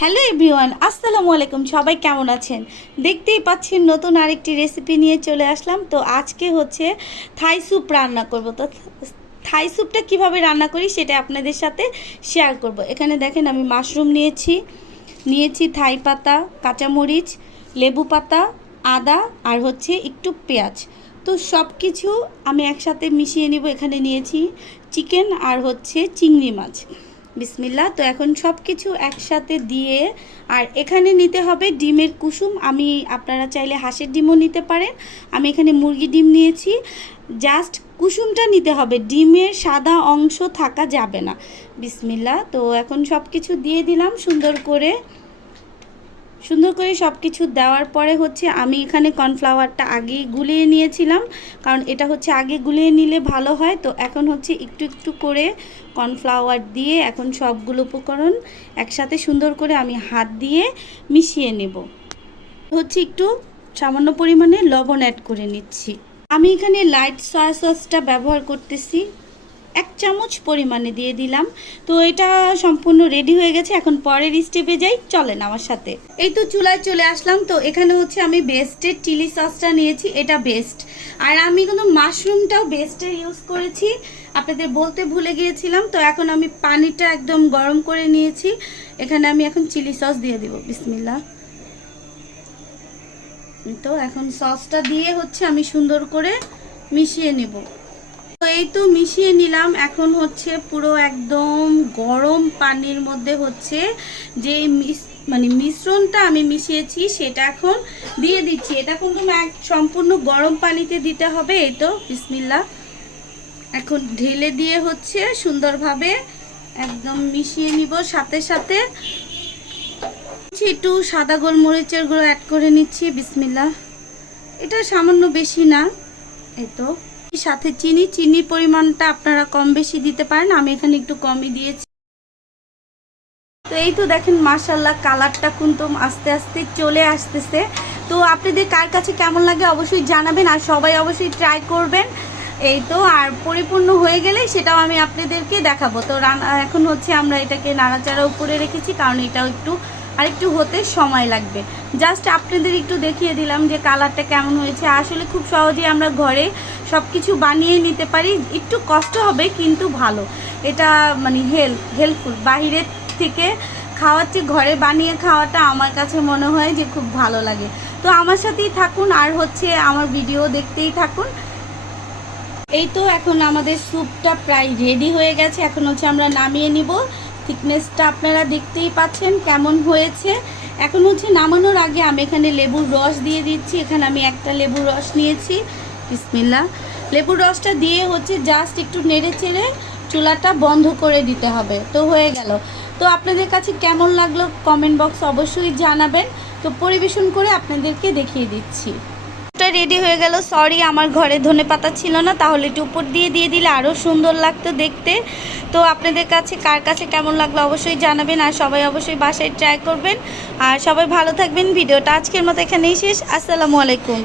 Hello everyone, আসসালামু আলাইকুম। সবাই কেমন আছেন? দেখতেই পাচ্ছেন নতুন আরেকটি রেসিপি নিয়ে চলে আসলাম। তো আজকে হচ্ছে থাই স্যুপ রান্না করব। তো থাই স্যুপটা কিভাবে রান্না করি সেটা আপনাদের সাথে শেয়ার করব। এখানে দেখেন আমি মাশরুম নিয়েছি থাই পাতা, কাঁচামরিচ, লেবু পাতা, আদা আর হচ্ছে একটু পেঁয়াজ। তো সব কিছু আমি একসাথে মিশিয়ে নিব। এখানে নিয়েছি চিকেন আর হচ্ছে চিংড়ি মাছ। বিসমিল্লাহ। তো এখন সব কিছু একসাথে দিয়ে, আর এখানে নিতে হবে ডিমের কুসুম। আপনারা চাইলে হাঁসের ডিমও নিতে পারেন, আমি এখানে মুরগি ডিম নিয়েছি। জাস্ট কুসুমটা নিতে হবে, ডিমের সাদা অংশ থাকা যাবে না। বিসমিল্লাহ। তো এখন সব কিছু দিয়ে দিলাম সুন্দর করে সব কিছু দেওয়ার পরে হচ্ছে আমি এখানে কর্নফ্লাওয়ারটা আগেই গুলিয়ে নিয়েছিলাম, কারণ এটা হচ্ছে আগে গুলিয়ে নিলে ভালো হয়। তো এখন হচ্ছে একটু একটু করে কর্নফ্লাওয়ার দিয়ে এখন সবগুলো উপকরণ একসাথে সুন্দর করে আমি হাত দিয়ে মিশিয়ে নেব। হচ্ছে একটু সামান্য পরিমাণে লবণ অ্যাড করে নিচ্ছি। আমি এখানে লাইট সয়া সসটা ব্যবহার করতেছি, 1 চামচ পরিমাণে দিয়ে দিলাম। তো এটা সম্পূর্ণ রেডি হয়ে গেছে। এখন পরের স্টেপে যাই, চলেন আমার সাথে। এই তো চুলায় চলে আসলাম। তো এখানে হচ্ছে আমি বেস্টের চিলি সসটা নিয়েছি, এটা বেস্ট। আর আমি কিন্তু মাশরুমটাও বেস্টের ইউজ করেছি, আপনাদের বলতে ভুলে গিয়েছিলাম। তো এখন আমি পানিটা একদম গরম করে নিয়েছি, এখানে আমি এখন চিলি সস দিয়ে দিব। বিসমিল্লাহ। তো এখন সসটা দিয়ে হচ্ছে আমি সুন্দর করে মিশিয়ে নেব। তো এই তো মিশিয়ে নিলাম। এখন হচ্ছে পুরো একদম গরম পানির মধ্যে হচ্ছে যে মিশ্রণটা আমি মিশিয়েছি সেটা এখন দিয়ে দিচ্ছি। এটা কিন্তু সম্পূর্ণ গরম পানিতে দিতে হবে। এই তো বিসমিল্লাহ। এখন ঢেলে দিয়ে হচ্ছে সুন্দরভাবে একদম মিশিয়ে নিব। সাথে সাথে একটু সাদা গোলমরিচের গুঁড়ো অ্যাড করে নিচ্ছি। বিসমিল্লাহ। এটা সামান্য বেশি না। এই তো সাথে চিনির পরিমাণটা আপনারা কম বেশি দিতে পারেন, আমি এখানে একটু কমই দিয়েছি। তো এই তো দেখেন মাশাআল্লাহ কালারটা কিন্তু আস্তে আস্তে চলে আসতেছে। তো আপনাদের কার কাছে কেমন লাগে অবশ্যই জানাবেন, আর সবাই অবশ্যই ট্রাই করবেন। এই তো আর পরিপূর্ণ হয়ে গেলে সেটাও আমি আপনাদেরকে দেখাবো। তো এখন হচ্ছে আমরা এটাকে নাড়াচাড়া উপরে রেখেছি, কারণ এটাও আরেকটু হতে সময় লাগবে। জাস্ট আপনাদের একটু দেখিয়ে দিলাম যে কালারটা কেমন হয়েছে। আসলে খুব সহজেই আমরা ঘরে সব কিছু বানিয়ে নিতে পারি, একটু কষ্ট হবে কিন্তু ভালো। এটা হেল্পফুল। বাহিরের থেকে খাওয়ার চেয়ে ঘরে বানিয়ে খাওয়াটা আমার কাছে মনে হয় যে খুব ভালো লাগে। তো আমার সাথেই থাকুন আর হচ্ছে আমার ভিডিও দেখতেই থাকুন। এই তো এখন আমাদের স্যুপটা প্রায় রেডি হয়ে গেছে। এখন হচ্ছে আমরা নামিয়ে নিব। থিকনেসটা আপনারা দেখতেই পাচ্ছেন কেমন হয়েছে। এখন হচ্ছে নামানোর আগে আমি এখানে লেবুর রস দিয়ে দিচ্ছি। এখানে আমি একটা লেবুর রস নিয়েছি। বিসমিল্লাহ। লেবুর রসটা দিয়ে হচ্ছে জাস্ট একটু নেড়ে চেড়ে চুলাটা বন্ধ করে দিতে হবে। তো হয়ে গেল। তো আপনাদের কাছে কেমন লাগলো কমেন্ট বক্স অবশ্যই জানাবেন। তো পরিবেশন করে আপনাদেরকে দেখিয়ে দিচ্ছি। রেডি হয়ে গেল। সরি আমার ঘরে ধনেপাতা ছিল না, তাহলে একটু উপর দিয়ে দিলে আরও সুন্দর লাগতো দেখতে। তো আপনাদের কাছে কার কাছে কেমন লাগলো অবশ্যই জানাবেন, আর সবাই অবশ্যই বাসায় ট্রাই করবেন। আর সবাই ভালো থাকবেন। ভিডিওটা আজকের মতো এখানেই শেষ। আসসালামু আলাইকুম।